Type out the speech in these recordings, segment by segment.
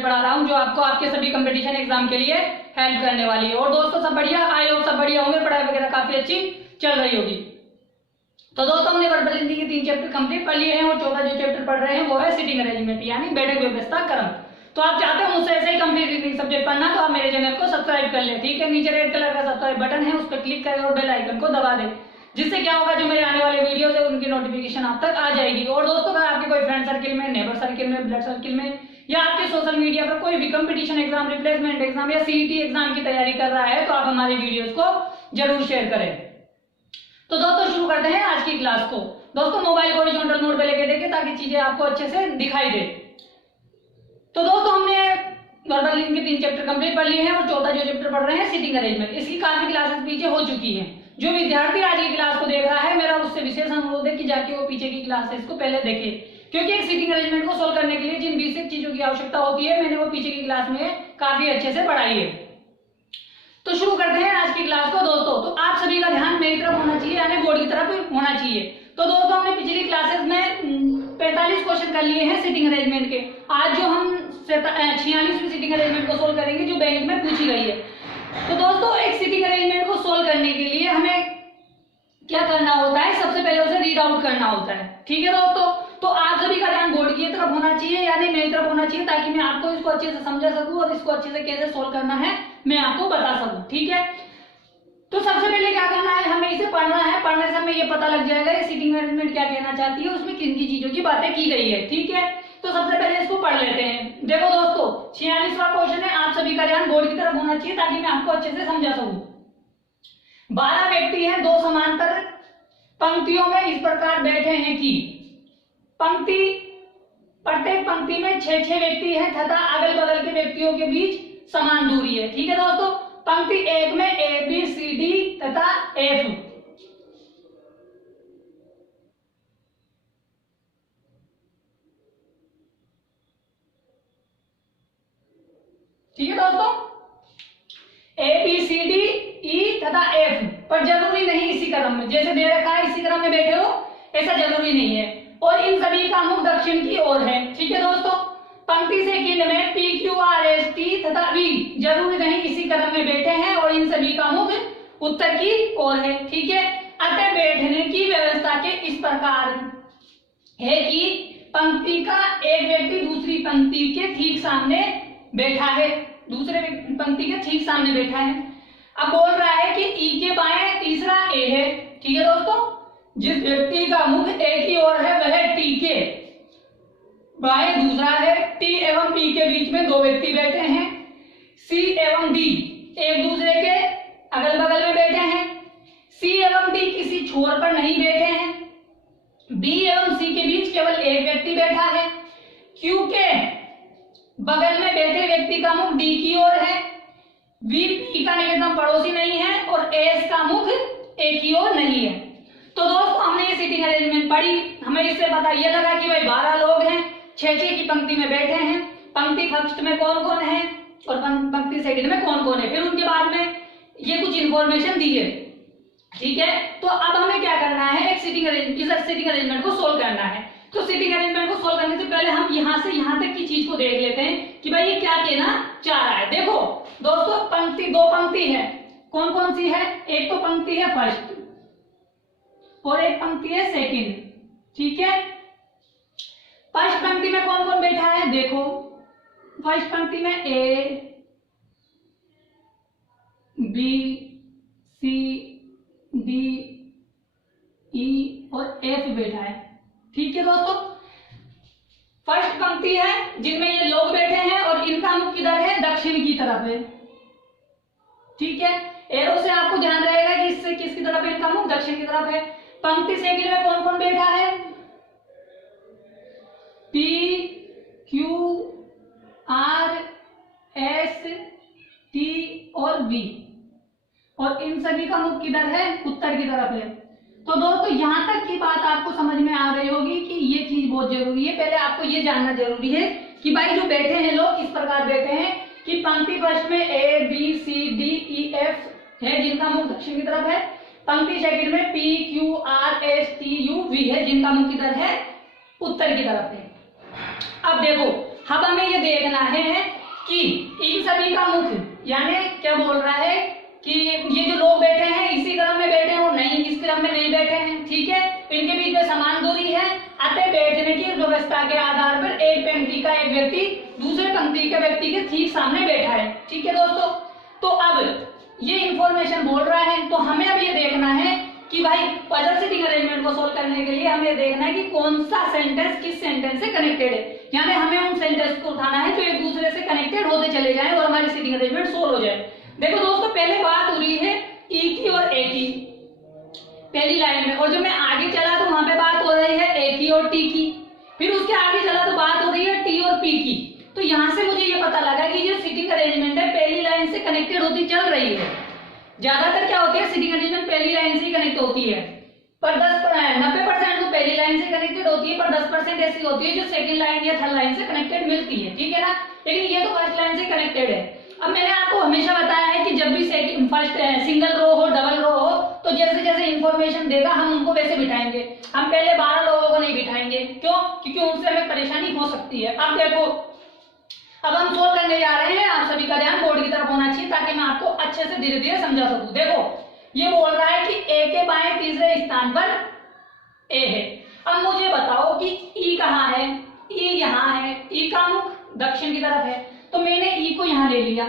Subject पढ़ा रहा हूँ जो आपको आपके सभी कंपटीशन एग्जाम के लिए हेल्प करने वाली है। और दोस्तों सब बढ़िया, आई होप सब बढ़िया होंगे, पढ़ाई वगैरह काफी अच्छी चल रही होगी। तो दोस्तों हमने वर्बल हिंदी के 3 चैप्टर कंप्लीट कर लिए हैं और चौथा जो चैप्टर पढ़ रहे हैं वो है सिटिंग अरेंजमेंट यानी बैठक व्यवस्था क्रम। तो आप चाहते हो मुझसे ऐसे ही कंप्लीट हिंदी सब्जेक्ट पढ़ना तो आप मेरे चैनल को सब्सक्राइब कर ले, ठीक है। नीचे रेड कलर का सब्सक्राइब बटन है, उस पर क्लिक करें और बेल आइकन को दबा दें, जिससे क्या होगा जो मेरे आने वाले वीडियोस है उनकी नोटिफिकेशन आप तक आ जाएगी। और दोस्तों अगर आपके कोई फ्रेंड सर्किल में, नेबर सर्किल में, ब्लड सर्किल में या आपके सोशल मीडिया पर कोई भी कंपटीशन एग्जाम, रिप्लेसमेंट एग्जाम या सीईटी एग्जाम की तैयारी कर रहा है तो आप हमारे वीडियोस को जरूर शेयर करें। तो दोस्तों शुरू करते हैं आज की क्लास को। दोस्तों मोबाइल को हॉरिजॉन्टल मोड पे लेके देखें ताकि चीजें आपको अच्छे से दिखाई दे। तो दोस्तों हमने वर्बल हिंदी के 3 चैप्टर कंप्लीट कर लिए हैं और चौथा जो चैप्टर पढ़ रहे हैं सिटिंग अरेंजमेंट। इसकी काफी क्लासेस पीछे हो चुकी हैं। जो विद्यार्थी आज की क्लास को देख रहा है मेरा उससे विशेष अनुरोध है कि जाके वो पीछे की क्लासेस को पहले देखे, क्योंकि एक सिटिंग अरेंजमेंट को सोल्व करने के लिए जिन बेसिक चीजों की आवश्यकता होती है मैंने वो पीछे की क्लास में काफी अच्छे से पढ़ाई है। तो शुरू करते हैं आज की क्लास को दोस्तों। तो आप सभी का ध्यान मेरी तरफ होना चाहिए यानी बोर्ड की तरफ होना चाहिए। तो दोस्तों हमने पिछली क्लासेस में 45 क्वेश्चन कर लिए हैं सिटिंग अरेंजमेंट के। आज जो हम 46वीं सिटिंग अरेंजमेंट को सोल्व करेंगे जो बैंक में पूछी गई है। तो दोस्तों एक सिटिंग अरेंजमेंट को सोल्व करने के लिए हमें क्या करना होता है, सबसे पहले उसे रीड आउट करना होता है, ठीक है दोस्तों। तो आप सभी का ध्यान बोर्ड की तरफ होना चाहिए यानी मेरी तरफ होना चाहिए ताकि मैं आपको इसको अच्छे से समझा सकूं और इसको अच्छे से कैसे सोल्व करना है मैं आपको बता सकूं, ठीक है। तो सबसे पहले क्या करना है, हमें इसे पढ़ना है। पढ़ने से हमें ये पता लग जाएगा ये सिटिंग अरेंजमेंट क्या कहना चाहती है, उसमें किन की चीजों की बातें की गई है, ठीक है। तो सबसे पहले इसको पढ़ लेते हैं। देखो दोस्तों 46वां क्वेश्चन है, आप सभी का ध्यान बोर्ड की तरफ होना चाहिए ताकि मैं आपको अच्छे से समझा सकूं। 12 व्यक्ति हैं, 2 समांतर पंक्तियों में इस प्रकार बैठे हैं कि प्रत्येक पंक्ति में 6-6 व्यक्ति हैं तथा अगल बगल के व्यक्तियों के बीच समान दूरी है, ठीक है दोस्तों। पंक्ति 1 में ए बी सी डी तथा एफ, ठीक है दोस्तों, ए बी सी डी ई तथा एफ। पर जरूरी नहीं इसी क्रम में, जैसे दे रखा है इसी क्रम में बैठे हो ऐसा जरूरी नहीं है। और इन सभी का मुख दक्षिण की ओर है, ठीक है दोस्तों। पंक्ति सेकंड में P Q R S T तथा वी जरूरी नहीं इसी क्रम में बैठे हैं और इन सभी का मुख उत्तर की ओर है, ठीक है। अतः बैठने की व्यवस्था के इस प्रकार है कि पंक्ति का एक व्यक्ति दूसरी पंक्ति के ठीक सामने बैठा है, दूसरे पंक्ति के ठीक सामने बैठा है। अब बोल रहा है कि ई के बाएं तीसरा ए है, ठीक है दोस्तों। जिस व्यक्ति का मुख ए की ओर है वह टी के बाएं दूसरा है। टी एवं पी के बीच में 2 व्यक्ति बैठे हैं। सी एवं डी एक दूसरे के अगल बगल में बैठे हैं। सी एवं डी किसी छोर पर नहीं बैठे हैं। बी एवं सी के बीच केवल एक व्यक्ति बैठा है। क्यू के बगल में बैठे व्यक्ति का मुख डी की ओर है। वी पी का निकटतम पड़ोसी नहीं है और एस का मुख ए की ओर नहीं है। तो दोस्तों हमने ये सिटिंग अरेंजमेंट पढ़ी, हमें इससे पता ये लगा कि भाई 12 लोग हैं, 6-6 की पंक्ति में बैठे हैं। पंक्ति फर्स्ट में कौन कौन है और पंक्ति सेकंड में कौन कौन है, फिर उनके बाद में ये कुछ इंफॉर्मेशन दी है, ठीक है। तो अब हमें क्या करना है, एक सिटिंग अरेंजमेंट को सोल्व करना है। तो सिटिंग अरेंजमेंट को सोल्व करने से पहले हम यहाँ से यहाँ तक की चीज को देख लेते हैं कि भाई ये क्या कहना चाह रहा है। देखो दोस्तों पंक्ति 2 पंक्ति है, कौन कौन सी है, एक तो पंक्ति है फर्स्ट और एक पंक्ति है सेकंड, ठीक है। फर्स्ट पंक्ति में कौन कौन बैठा है, देखो फर्स्ट पंक्ति में ए बी सी डी ई और एफ बैठा है, ठीक है दोस्तों। फर्स्ट पंक्ति है जिनमें ये लोग बैठे हैं और इनका मुख किधर है, दक्षिण की तरफ है, ठीक है। एरो से आपको ध्यान रहेगा कि इससे किसकी तरफ है, इनका मुख दक्षिण की तरफ है। पंक्ति सेकंड में कौन कौन बैठा है, P Q R S T और बी और इन सभी का मुख किधर है, उत्तर की तरफ है। तो दोस्तों यहां तक की बात आपको समझ में आ गई होगी कि ये चीज बहुत जरूरी है। पहले आपको ये जानना जरूरी है कि भाई जो बैठे हैं लोग इस प्रकार बैठे हैं कि पंक्ति फर्स्ट में A B C D E F है जिनका मुख दक्षिण की तरफ है। पंक्ति सेकंड में P Q R S T U V है जिनका मुख किधर है, उत्तर की तरफ है। अब देखो अब हमें ये देखना है कि इन सभी का मुख, यानी क्या बोल रहा है कि ये जो लोग बैठे हैं इसी क्रम में बैठे हैं, वो नहीं इस क्रम में नहीं बैठे हैं, ठीक है। इनके बीच में समान दूरी है, अतः बैठने की व्यवस्था के आधार पर एक पंक्ति का एक व्यक्ति दूसरे पंक्ति के व्यक्ति के ठीक सामने बैठा है, ठीक है दोस्तों। तो अब ये इंफॉर्मेशन बोल रहा है, तो हमें अब ये देखना है कि भाई पजल सीटिंग अरेंजमेंट को सोल्व करने के लिए हमें देखना है कि कौन सा सेंटेंस किस सेंटेंस से कनेक्टेड है, यानी हमें उन सेंटेंस को उठाना है जो एक दूसरे से कनेक्टेड होते चले जाएं और हमारी सीटिंग अरेंजमेंट सोल्व हो जाए। देखो दोस्तों, पहले बात हो रही है ई की और ए की पहली लाइन में, और जब मैं आगे चला तो वहां पे बात हो रही है ए की और टी की, फिर उसके आगे चला तो बात हो रही है टी और पी की। तो यहाँ से मुझे ये पता लगा कि जो सीटिंग अरेंजमेंट है पहली लाइन से कनेक्टेड होती चल रही है। ज्यादातर क्या होती है, सीटिंग अरेंजमेंट पहली लाइन से ही कनेक्ट होती है, पर 90% तो पहली लाइन से कनेक्टेड होती है, पर 10% ऐसी होती है जो सेकंड लाइन या थर्ड लाइन से कनेक्टेड मिलती है, ठीक है ना। लेकिन ये तो फर्स्ट लाइन से कनेक्टेड है। अब मैंने आपको हमेशा बताया है कि जब भी फर्स्ट सिंगल रो हो डबल रो हो तो जैसे जैसे इंफॉर्मेशन देगा हम उनको वैसे बिठाएंगे। हम पहले 12 लोगों को नहीं बिठाएंगे, क्यों? क्योंकि उनसे हमें परेशानी हो सकती है। अब देखो, अब हम सोल्व करने जा रहे हैं, आप सभी का ध्यान बोर्ड की तरफ होना चाहिए ताकि मैं आपको अच्छे से धीरे धीरे समझा सकूं। देखो, ये बोल रहा है कि ए के बाएं तीसरे स्थान पर ए है। अब मुझे बताओ कि ई कहाँ है? ई यहाँ है, ई का मुख दक्षिण की तरफ है, तो मैंने ई को यहाँ ले लिया,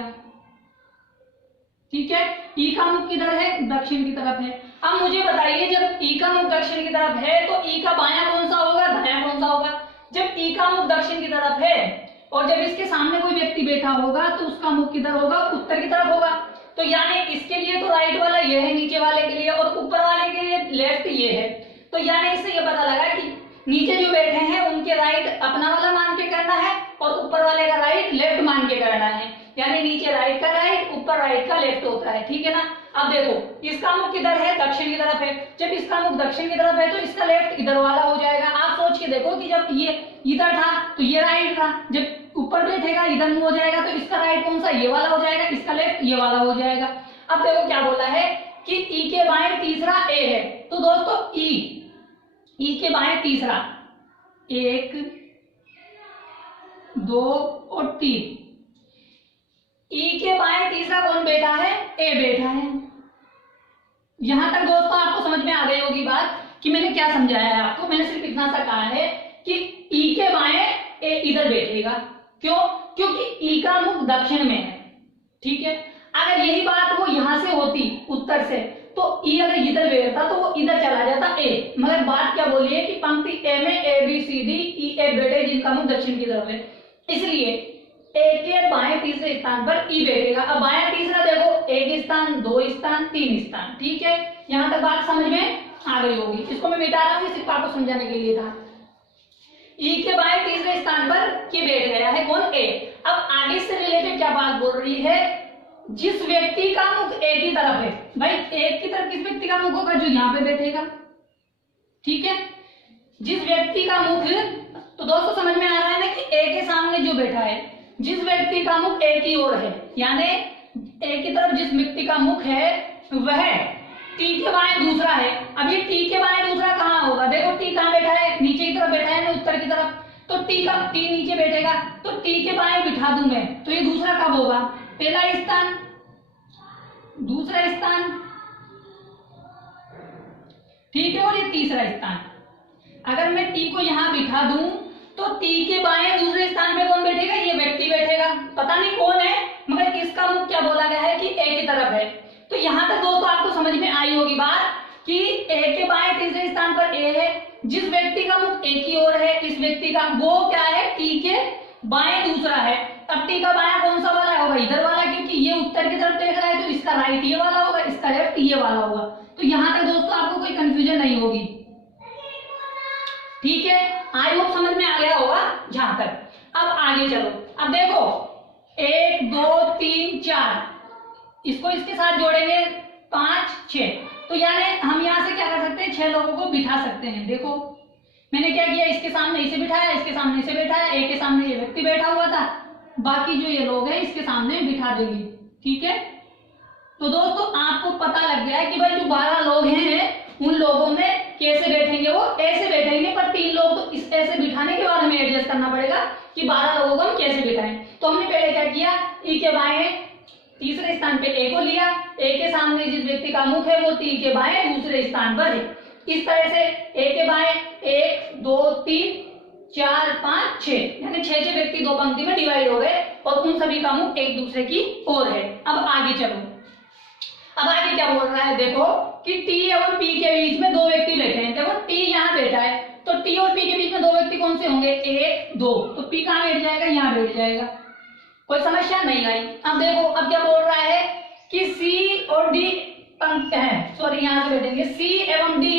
ठीक है। ई का मुख किधर है? दक्षिण की तरफ है। अब मुझे बताइए, जब ई का मुख दक्षिण की तरफ है तो ई का बायां कौन सा होगा, दायां कौन सा होगा? जब ई का मुख दक्षिण की तरफ है और जब इसके सामने कोई व्यक्ति बैठा होगा तो उसका मुख किधर होगा? उत्तर की तरफ होगा। तो यानी इसके लिए तो राइट वाला ये है नीचे वाले के लिए, और ऊपर वाले के लिए लेफ्ट ये है। तो यानी इससे ये पता लगा कि नीचे जो बैठे हैं उनके राइट अपना वाला मान के करना है और ऊपर वाले का राइट लेफ्ट मान के करना है। यानी नीचे राइट का राइट, ऊपर राइट का लेफ्ट होता है, ठीक है ना। अब देखो, इसका मुख किधर है? दक्षिण की तरफ है। जब इसका मुख दक्षिण की तरफ है तो इसका लेफ्ट इधर वाला हो जाएगा। आप सोच के देखो कि जब ये इधर था तो ये राइट था, जब ऊपर बैठेगा इधर मुंह हो जाएगा तो इसका राइट कौन सा? ये वाला हो जाएगा, इसका लेफ्ट ये वाला हो जाएगा। अब देखो क्या बोला है कि ई के बाएं तीसरा ए है। तो दोस्तों ई के बाएं तीसरा 1 2 और 3, ई के बाएं तीसरा कौन बैठा है? ए बैठा है। यहां तक दोस्तों आपको समझ में आ गई होगी बात कि मैंने क्या समझाया है आपको। मैंने सिर्फ इतना सा कहा है कि ई के बाएं ए इधर बैठेगा। क्यों? क्योंकि ई का मुख दक्षिण में है, ठीक है। अगर यही बात वो यहां से होती उत्तर से तो ई अगर इधर बैठता तो वो इधर चला जाता ए। मगर बात क्या बोली है कि पंक्ति ए में A B C D E F बैठे जिनका मुख दक्षिण की तरफ है, इसलिए ए के बाएं तीसरे स्थान पर ई बैठेगा। अब बाएं तीसरा देखो, 1 स्थान 2 स्थान 3 स्थान, ठीक है। यहां तक बात समझ में आ गई होगी। इसको मैं मिटा रहा हूं, सिर्फ आपको समझाने के लिए था। ई के बाएं तीसरे स्थान पर के बैठ गया है कौन? ए। अब आगे से रिलेटेड क्या बात बोल रही है? जिस व्यक्ति का मुख ए की तरफ है, भाई एक की तरफ किस व्यक्ति का मुख होगा? जो यहाँ पे बैठेगा, ठीक है। जिस व्यक्ति का मुख, तो दोस्तों समझ में आ रहा है ना कि ए के सामने जो बैठा है, जिस व्यक्ति का मुख ए की ओर है, यानी ए की तरफ जिस व्यक्ति का मुख है वह टी के बाएं दूसरा है। अब ये टी के बाएं दूसरा कहाँ होगा? देखो टी कहाँ बैठा है? नीचे की तरफ बैठा है ना, उत्तर की तरफ। तो टी नीचे बैठेगा तो टी के बाएं बिठा दूं मैं, तो ये दूसरा कब होगा? पहला स्थान, दूसरा स्थान, ठीक है, और ये तीसरा स्थान। अगर मैं टी को यहां बिठा दूं तो टी के बाएं दूसरे स्थान पे कौन बैठेगा? ये व्यक्ति बैठेगा। पता नहीं कौन है, मगर इसका मुख क्या बोला गया है कि ए की तरफ है। तो यहां तक दोस्तों आपको समझ में आई होगी बात कि ए के बाएं तीसरे स्थान पर ए है। जिस व्यक्ति का मुख ए की ओर है, इस व्यक्ति का वो क्या है? टी के बाएं दूसरा है। अब टी का बायां कौन सा वाला होगा? इधर वाला, क्योंकि ये उत्तर की तरफ देख रहा है तो इसका राइट ये वाला होगा, इसका लेफ्ट ये वाला होगा। तो यहां तक दोस्तों आपको कोई कंफ्यूजन नहीं होगी, ठीक है। आई होप समझ में आ गया होगा जहां तक। अब आगे चलो। अब देखो 1 2 3 4, इसको इसके साथ जोड़ेंगे 5 6, तो यानी हम यहाँ से क्या कर सकते हैं? 6 लोगों को बिठा सकते हैं। देखो मैंने क्या किया, इसके सामने इसे बिठाया, इसके सामने इसे बैठाया, एक के सामने ये व्यक्ति बैठा हुआ था, बाकी जो ये लोग हैं इसके सामने बिठा देंगे, ठीक है। तो दोस्तों आपको पता लग गया कि भाई जो 12 लोग हैं उन लोगों में कैसे बैठेंगे? वो ऐसे बैठेंगे, पर 3 लोग तो इस ऐसे बिठाने के बाद हमें एडजस्ट करना पड़ेगा कि 12 लोगों को हम कैसे बिठाएं। तो हमने पहले क्या किया, ई के बाएं तीसरे स्थान पे ए को लिया, ए के सामने जिस व्यक्ति का मुख है वो टी के बाएं दूसरे स्थान पर है। इस तरह से ए के बाएं 1 2 3 4 5 6 यानी 6 व्यक्ति दो पंक्ति में डिवाइड हो गए और उन सभी का मुख एक दूसरे की ओर है। अब आगे चलो, अब आगे क्या बोल रहा है, देखो कि टी और पी के बीच में दो व्यक्ति बैठे हैं। देखो टी यहाँ बैठा है, तो टी और पी के बीच में दो व्यक्ति कौन से होंगे, 1 2, तो पी कहाँ बैठ जाएगा, यहाँ बैठ जाएगा, कोई समस्या नहीं आई। अब देखो अब क्या बोल रहा है कि सी और डी पंक्ति है, सॉरी यहाँ से बैठेंगे, सी एवं डी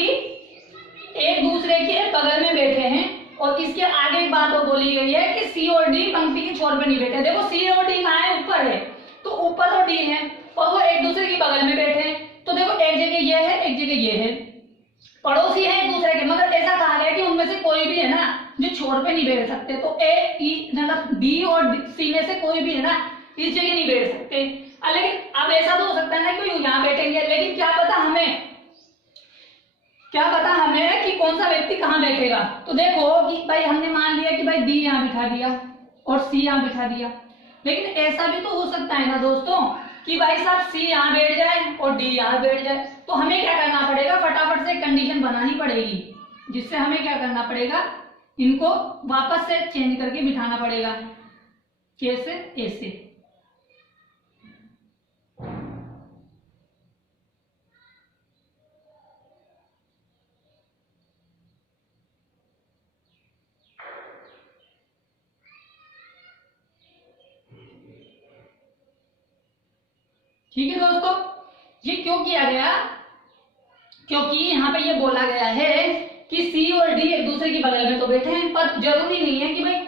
एक दूसरे के बगल में बैठे हैं और इसके आगे एक बात और बोली गई है कि सी और डी पंक्ति के छोर पे नहीं बैठे। देखो सी और डी कहाँ है, ऊपर है, तो ऊपर तो डी है और वो एक दूसरे के बगल में बैठे हैं। तो देखो एक जगह ये है, एक जगह ये है, पड़ोसी है एक दूसरे के, मगर ऐसा कहा गया कि उनमें से कोई भी है ना जो छोर पे नहीं बैठ सकते। तो ए ई मतलब डी और सी में से कोई भी है ना इस जगह नहीं बैठ सकते। लेकिन अब ऐसा तो हो सकता है ना कि यहाँ बैठेंगे, लेकिन क्या पता हमें कि कौन सा व्यक्ति कहाँ बैठेगा। तो देखो कि भाई हमने मान लिया कि भाई डी यहाँ बिठा दिया और सी यहाँ बिठा दिया, लेकिन ऐसा भी तो हो सकता है ना दोस्तों कि भाई साहब सी यहाँ बैठ जाए और डी यहाँ बैठ जाए। तो हमें क्या करना पड़ेगा, फटाफट से कंडीशन बनानी पड़ेगी, जिससे हमें क्या करना पड़ेगा, इनको वापस से चेंज करके बिठाना पड़ेगा। कैसे, ऐसे। ठीक है दोस्तों, ये क्यों किया गया, क्योंकि यहाँ पे ये बोला गया है कि सी और डी एक दूसरे के बगल में तो बैठे हैं, पर जरूरी नहीं है कि भाई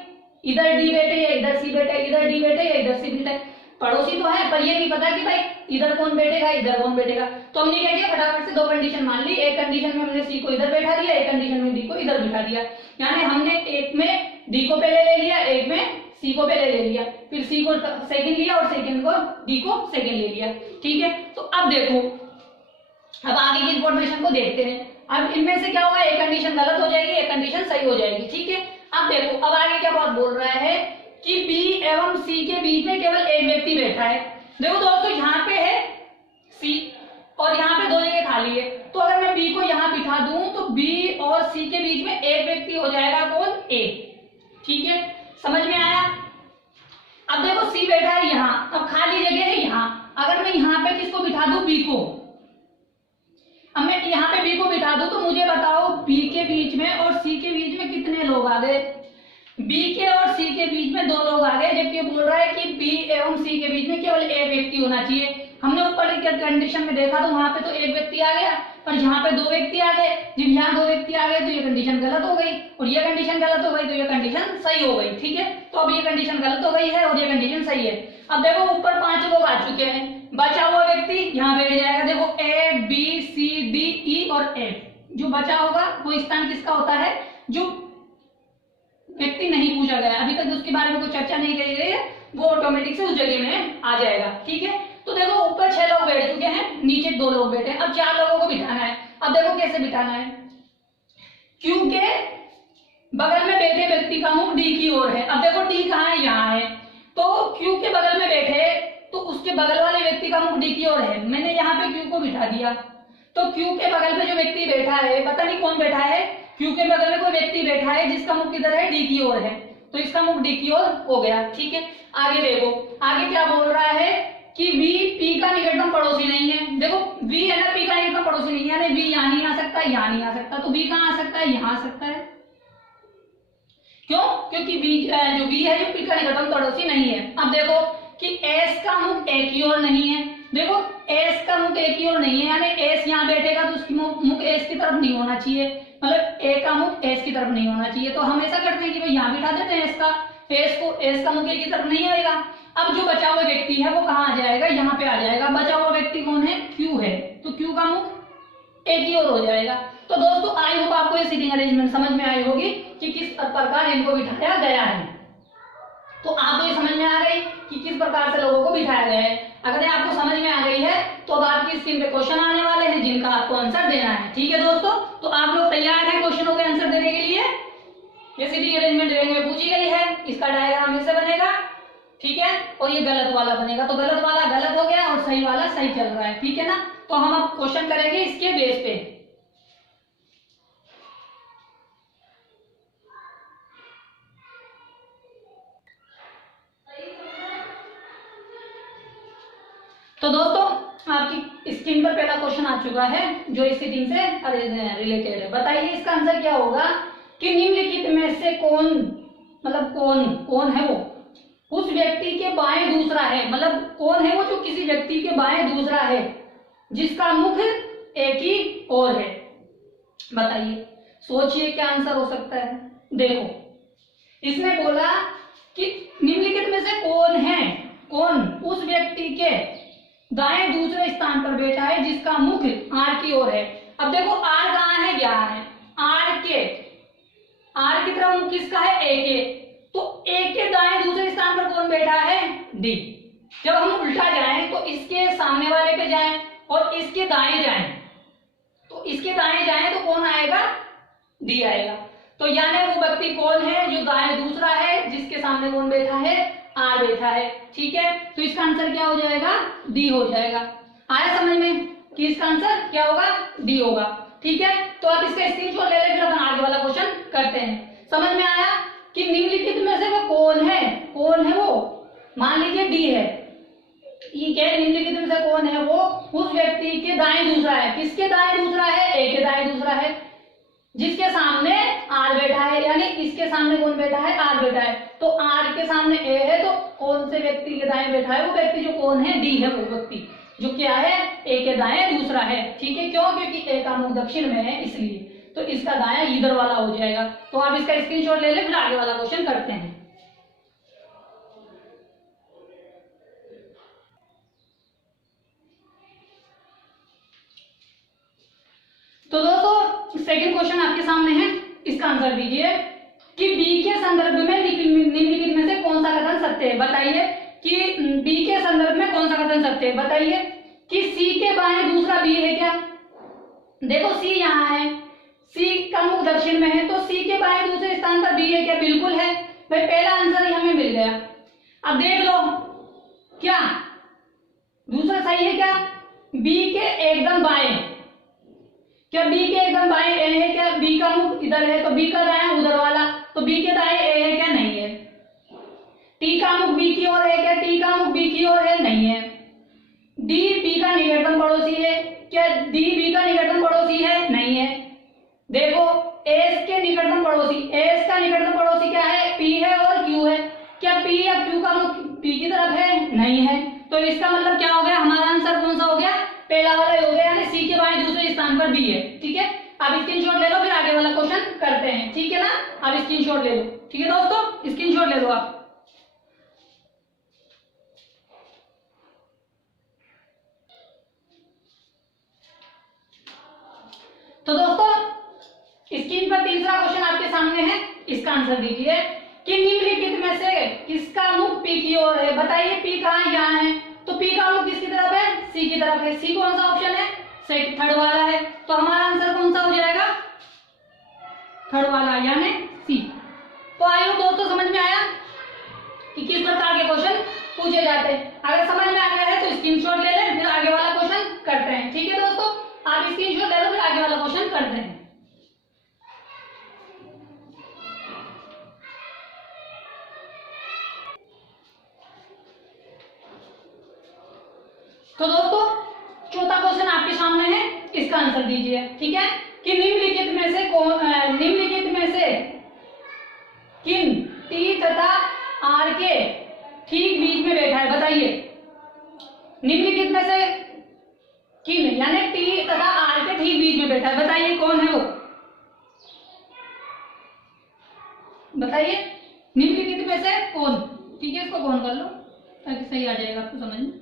इधर डी बैठे या इधर सी बैठे, इधर डी बैठे या इधर सी बैठे, पड़ोसी तो है, पर ये नहीं पता कि भाई इधर कौन बैठेगा इधर कौन बैठेगा। तो हमने क्या किया, फटाफट से दो कंडीशन मान ली। एक कंडीशन में हमने सी को इधर बैठा दिया, एक कंडीशन में डी को इधर बिठा दिया, यानी हमने एक में डी को पहले ले लिया, एक में सी को पहले ले लिया, फिर सी को सेकंड लिया और सेकंड को डी को सेकंड ले लिया। ठीक है, तो अब देखो, अब आगे की इंफॉर्मेशन को देखते हैं। अब इनमें से क्या होगा, एक कंडीशन गलत हो जाएगी, एक कंडीशन सही हो जाएगी। ठीक है, अब देखो अब आगे क्या बात बोल रहा है कि बी एवं सी के बीच में केवल एक व्यक्ति बैठा है। देखो दोस्तों यहाँ पे है सी और यहाँ पे दो जगह खाली है, तो अगर मैं बी को यहाँ बिठा दूं तो बी और सी के बीच में एक व्यक्ति हो जाएगा, कौन, ए। ठीक है, समझ में आया। अब देखो सी बैठा है यहाँ, अब खाली जगह है यहाँ, अगर मैं यहाँ पे किसको बिठा दूं, बी को, अब मैं यहाँ पे बी को बिठा दूं तो मुझे बताओ बी के बीच में और सी के बीच में कितने लोग आ गए, बी के और सी के बीच में दो लोग आ गए, जबकि बोल रहा है कि बी एवं सी के बीच में केवल एक व्यक्ति होना चाहिए। हमने ऊपर के कंडीशन में देखा तो वहां पे तो एक व्यक्ति आ गया, पर यहाँ पे दो व्यक्ति आ गए। जब यहाँ दो व्यक्ति आ गए तो ये कंडीशन गलत हो गई और ये कंडीशन गलत हो गई तो ये कंडीशन सही हो गई। ठीक है, तो अब ये कंडीशन गलत हो गई है और ये कंडीशन सही है। अब देखो ऊपर 5 लोग आ चुके हैं, बचा हुआ व्यक्ति यहाँ बैठ जाएगा। देखो ए बी सी डी ई और एफ, जो बचा होगा वो स्थान किसका होता है, जो व्यक्ति नहीं पूछा गया अभी तक, उसके बारे में कोई चर्चा नहीं करी गई है, वो ऑटोमेटिक से उस जगह में आ जाएगा। ठीक है, तो देखो ऊपर 6 लोग बैठ चुके हैं, नीचे 2 लोग बैठे हैं, अब 4 लोगों को बिठाना है। अब देखो कैसे बिठाना है, क्यू के बगल में बैठे व्यक्ति का मुंह डी की ओर है। अब देखो डी कहाँ है, यहाँ है, तो क्यू के बगल में बैठे तो उसके बगल वाले व्यक्ति का मुंह डी की ओर है। मैंने यहाँ पे क्यू को बिठा दिया, तो क्यू के बगल में जो व्यक्ति बैठा है, पता नहीं कौन बैठा है, क्यू के बगल में कोई व्यक्ति बैठा है जिसका मुख किधर है, डी की ओर है, तो इसका मुख डी की ओर हो गया। ठीक है, आगे देखो आगे क्या बोल रहा है कि V P का निकटतम पड़ोसी नहीं है। देखो V है ना, P का निकटतम पड़ोसी नहीं है, यानी V यहाँ नहीं आ सकता, यहाँ नहीं आ सकता, तो V कहाँ आ सकता है, यहाँ आ सकता है। क्यों, क्योंकि जो V है जो P का निकटतम पड़ोसी नहीं है। अब देखो कि S का मुख एक ही ओर नहीं है। देखो S का मुख एक ही ओर नहीं है, यानी S यहाँ बैठेगा तो उसकी मुख S की तरफ नहीं होना चाहिए, मतलब A का मुख S की तरफ नहीं होना चाहिए। तो हम ऐसा करते हैं कि भाई यहाँ बिठा देते हैं S का मुख A की तरफ नहीं आएगा। अब जो बचा हुआ व्यक्ति है वो कहाँ आ जाएगा, यहाँ पे आ जाएगा। बचा हुआ व्यक्ति कौन है, Q है, तो Q का मुख एक ही ओर हो जाएगा। तो दोस्तों आई होप आपको ये सीटिंग अरेंजमेंट समझ में आई होगी कि किस प्रकार इनको बिठाया गया है। तो आपको ये समझ में आ गई कि किस प्रकार से लोगों को बिठाया गया है। अगर ये आपको समझ में आ गई है तो अब आपकी स्क्रीन पे क्वेश्चन आने वाले हैं जिनका आपको आंसर देना है। ठीक है दोस्तों, तो आप लोग तैयार हैं क्वेश्चनों के आंसर देने के लिए। ये सीटिंग अरेंजमेंट रेंज में पूछी गई है, इसका डायग्राम ऐसे बनेगा। ठीक है, और ये गलत वाला बनेगा, तो गलत वाला गलत हो गया और सही वाला सही चल रहा है, ठीक है ना। तो हम अब क्वेश्चन करेंगे इसके बेस पे। तो दोस्तों आपकी स्क्रीन पर पहला क्वेश्चन आ चुका है जो इस सीटिंग से रिलेटेड है। बताइए इसका आंसर क्या होगा कि निम्नलिखित में से कौन, मतलब कौन है वो उस व्यक्ति के बाएं दूसरा है, मतलब कौन है वो जो किसी व्यक्ति के बाएं दूसरा है जिसका मुख एक ही ओर है। बताइए, सोचिए क्या आंसर हो सकता है। देखो इसने बोला कि निम्नलिखित में से कौन है, कौन उस व्यक्ति के दाएं दूसरे स्थान पर बैठा है जिसका मुख आर की ओर है। अब देखो आर कहाँ है, यहाँ है, आर की तरफ मुख किसका है, ए के, तो ए के दाएं दूसरे स्थान पर कौन बैठा है, डी। जब हम उल्टा जाएं तो इसके सामने वाले पे जाएं और इसके दाएं जाएं, तो इसके दाएं जाएं तो कौन आएगा, डी आएगा। तो यानी वो व्यक्ति कौन है जो दाएं दूसरा है जिसके सामने कौन बैठा है, आर बैठा है, ठीक है। तो इसका आंसर क्या हो जाएगा, डी हो जाएगा। आया समझ में कि इसका आंसर क्या होगा, डी होगा, ठीक है। तो आप इसका स्क्रीनशॉट ले लें, फिर अपन आगे वाला क्वेश्चन करते हैं। समझ में आया कि निम्नलिखित में से वो कौन है वो, मान लीजिए डी है, ठीक है, निम्नलिखित में से कौन है वो उस व्यक्ति के दाएं दूसरा है। किसके दाएं दूसरा है, ए के दाएं दूसरा है जिसके सामने आर बैठा है, यानी इसके सामने कौन बैठा है, आर बैठा है। तो आर के सामने ए है, तो कौन से व्यक्ति के दाएं बैठा है, वो व्यक्ति जो कौन है, डी है, वो व्यक्ति जो क्या है, ए के दाएं दूसरा है, ठीक है। क्यों, क्योंकि ए का मुख दक्षिण में है इसलिए, तो इसका दायां इधर वाला हो जाएगा। तो आप इसका स्क्रीनशॉट ले लें, फिर आगे वाला क्वेश्चन करते हैं। तो दोस्तों सेकंड क्वेश्चन आपके सामने है, इसका आंसर दीजिए कि बी के संदर्भ में निम्नलिखित में से कौन सा कथन सत्य है। बताइए कि बी के संदर्भ में कौन सा कथन सत्य है। बताइए कि सी के बाएं दूसरा बी है क्या। देखो सी यहाँ है, सी का मुख दक्षिण में है, तो सी के बाएं दूसरे स्थान पर बी है क्या, बिल्कुल है भाई, पहला आंसर ही हमें मिल गया। अब देख लो क्या दूसरा सही है क्या, बी के एकदम बाएं, क्या बी के एकदम बाएं ए है क्या, बी का मुख इधर है तो बी का दाएं उधर वाला, तो बी के दाएं ए है क्या, नहीं है। टी का मुख बी की ओर है क्या, टी का मुख बी की ओर है, नहीं है। डी बी का निकटतम पड़ोसी है क्या, डी बी का निकटतम पड़ोसी है, नहीं है। देखो एस के निकटतम पड़ोसी, एस का निकटतम पड़ोसी क्या है, पी है और क्यू है, क्या पी या क्यू का मुख पी की तरफ है, नहीं है। तो इसका मतलब क्या हो गया, हमारा आंसर कौन सा हो गया, पहला वाला हो गया, यानी सी के बाएं दूसरे स्थान पर बी है, ठीक है। आप स्क्रीनशॉट ले लो, फिर आगे वाला क्वेश्चन करते हैं, ठीक है ना। आप स्क्रीनशॉट ले लो, ठीक है दोस्तों, स्क्रीनशॉट ले लो आप। तो दोस्तों स्क्रीन पर तीसरा क्वेश्चन आपके सामने है, इसका आंसर दीजिए कि निम्नलिखित में से किसका मुख पी की ओर है। बताइए पी कहाँ, यहाँ है, तो पी का मुख किसकी तरफ है, सी की तरफ है। सी कौन सा ऑप्शन है, थर्ड वाला है, तो हमारा आंसर कौन सा हो जाएगा, थर्ड वाला, यानी सी। तो आइए दोस्तों समझ में आया कि किस प्रकार के क्वेश्चन पूछे जाते हैं। अगर समझ में आ गया है तो स्क्रीनशॉट ले लें, फिर आगे वाला क्वेश्चन करते हैं, ठीक है दोस्तों। आप स्क्रीनशॉट ले लो, फिर आगे वाला क्वेश्चन करते हैं। तो दोस्तों चौथा क्वेश्चन आपके सामने है, इसका आंसर दीजिए, ठीक है, कि निम्नलिखित में से किन टी तथा आर के ठीक बीच में बैठा है। बताइए निम्नलिखित में से किन, यानी टी तथा आर के ठीक बीच में बैठा है, बताइए कौन है वो। बताइए निम्नलिखित में से कौन, ठीक है, इसको कौन कर लो ताकि सही आ जाएगा आपको समझ में।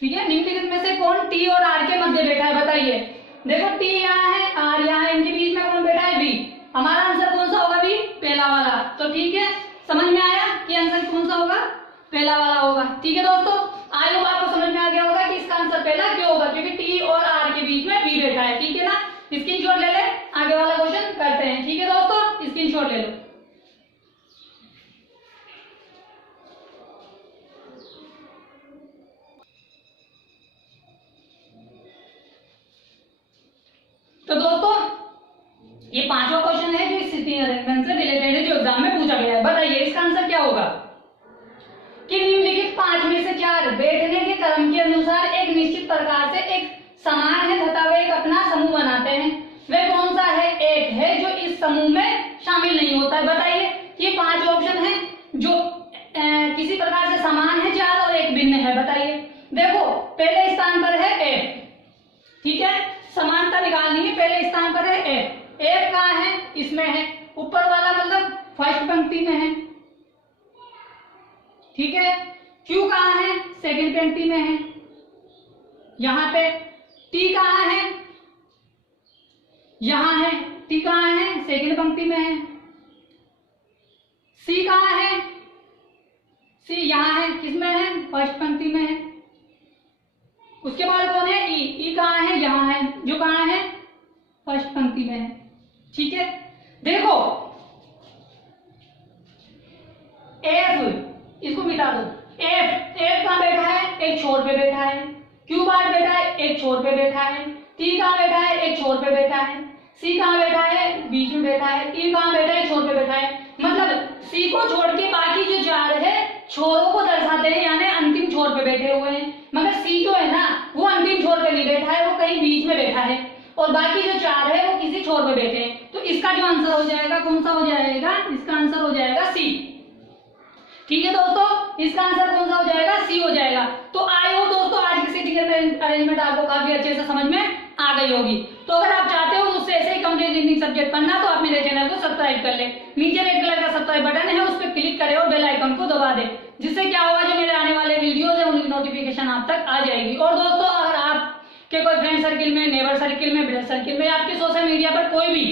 ठीक है, निम्नलिखित में से कौन टी और आर के मध्य बैठा है। बताइए देखो टी यहाँ है, आर यहाँ है, इनके बीच में कौन बैठा है, बी। हमारा आंसर कौन सा होगा, बी, पहला वाला। तो ठीक है, समझ में आया कि आंसर कौन सा होगा, पहला वाला होगा, ठीक है दोस्तों। आई होप आपको समझ में आ गया होगा कि इसका आंसर पहला क्यों होगा, क्योंकि टी और आर के बीच में बी बैठा है, ठीक है ना। स्क्रीनशॉट ले ले, आगे वाला क्वेश्चन करते हैं। ठीक है दोस्तों, स्क्रीनशॉट ले लो। तो दोस्तों ये पांचवा क्वेश्चन है जो इस सीटिंग अरेंजमेंट से रिलेटेड है, जो एग्जाम में पूछा गया है। बताइए इसका आंसर क्या होगा कि निम्नलिखित 5 में से 4 बैठने के क्रम के अनुसार एक निश्चित प्रकार से एक समान है तथा वे एक अपना समूह बनाते हैं। वे कौन सा है? एक है जो इस समूह में शामिल नहीं होता है। बताइए ये 5 ऑप्शन है जो किसी प्रकार से समान है 4 और एक भिन्न है। बताइए, देखो पहले स्थान पर है एफ, ठीक है, समानता निकालनी है। पहले स्थान पर है एफ, एफ कहाँ है? इसमें है, ऊपर वाला मतलब फर्स्ट पंक्ति में है, ठीक है। क्यू कहाँ है? सेकंड पंक्ति में है। यहाँ पे टी कहाँ है? यहाँ है, टी कहाँ है? सेकंड पंक्ति में है। सी कहाँ है? सी यहाँ है, किसमें है? फर्स्ट पंक्ति में है। उसके बाद कौन है? ई, ई कहाँ है? यहाँ है, जो कहाँ है? फर्स्ट पंक्ति में है। ठीक है, देखो एफ, इसको मिटा दो। एफ, एफ कहाँ बैठा है? एक छोर पे बैठा है। क्यू बार बैठा है? एक छोर पे बैठा है। टी कहाँ बैठा है? एक छोर पे बैठा है। सी कहाँ बैठा है? बीच में बैठा है। ई कहाँ बैठा है? छोर पे बैठा है। मतलब सी को छोड़ के बाकी जो 4 है छोरों को दर्शाते हैं, यानी अंतिम छोर पे बैठे हुए हैं। मगर सी जो है ना वो अंतिम छोर पे नहीं बैठा है, वो कहीं बीच में बैठा है, और बाकी जो 4 है वो किसी छोर पे बैठे हैं। तो इसका जो आंसर हो जाएगा कौन सा हो जाएगा? इसका आंसर हो जाएगा सी। ठीक है दोस्तों, इसका आंसर कौन सा हो जाएगा? सी हो जाएगा। तो आई हो दोस्तों आज की सीटिंग अरेंजमेंट आपको काफी अच्छे से समझ में आ गई होगी। तो अगर आप चाहते हो मुझसे ऐसे ही कंप्लीट रीजनिंग सब्जेक्ट पढ़ना तो आप मेरे चैनल को सब्सक्राइब कर ले। नीचे रेड कलर का सब्सक्राइब बटन है, उस पर क्लिक करें और बेल आइकन को दबा दें, जिससे क्या होगा जो मेरे आने वाले वीडियोस है उनकी नोटिफिकेशन आप तक आ जाएगी। और दोस्तों अगर आपके कोई फ्रेंड सर्किल में, नेबर सर्किल में, ब्रदर सर्किल में, आपके सोशल मीडिया पर कोई भी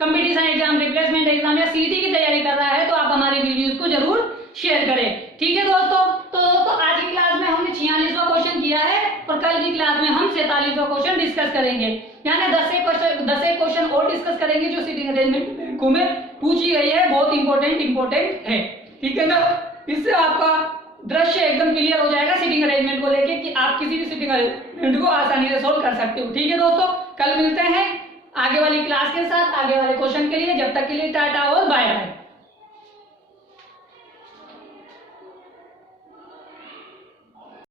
कंपटीशन एग्जाम, रिप्लेसमेंट एग्जाम या सीईटी की तैयारी कर रहा है तो आप हमारी वीडियोस को जरूर शेयर करें। ठीक है दोस्तों, तो दोस्तों आज की क्लास में हमने 46वां क्वेश्चन किया है और कल की क्लास में हम 47वां क्वेश्चन डिस्कस करेंगे, यानी 10 क्वेश्चन और डिस्कस करेंगे जो सीटिंग अरेंजमेंट बैंकों में पूछी गई है। बहुत इंपॉर्टेंट है, ठीक है ना। इससे आपका दृश्य एकदम क्लियर हो जाएगा सीटिंग अरेंजमेंट को लेके कि आप किसी भी सीटिंग अरेंजमेंट को आसानी से सोल्व कर सकते हो। ठीक है दोस्तों, कल मिलते हैं आगे वाली क्लास के साथ, आगे वाले क्वेश्चन के लिए। जब तक के लिए टाटा और बाय बाय।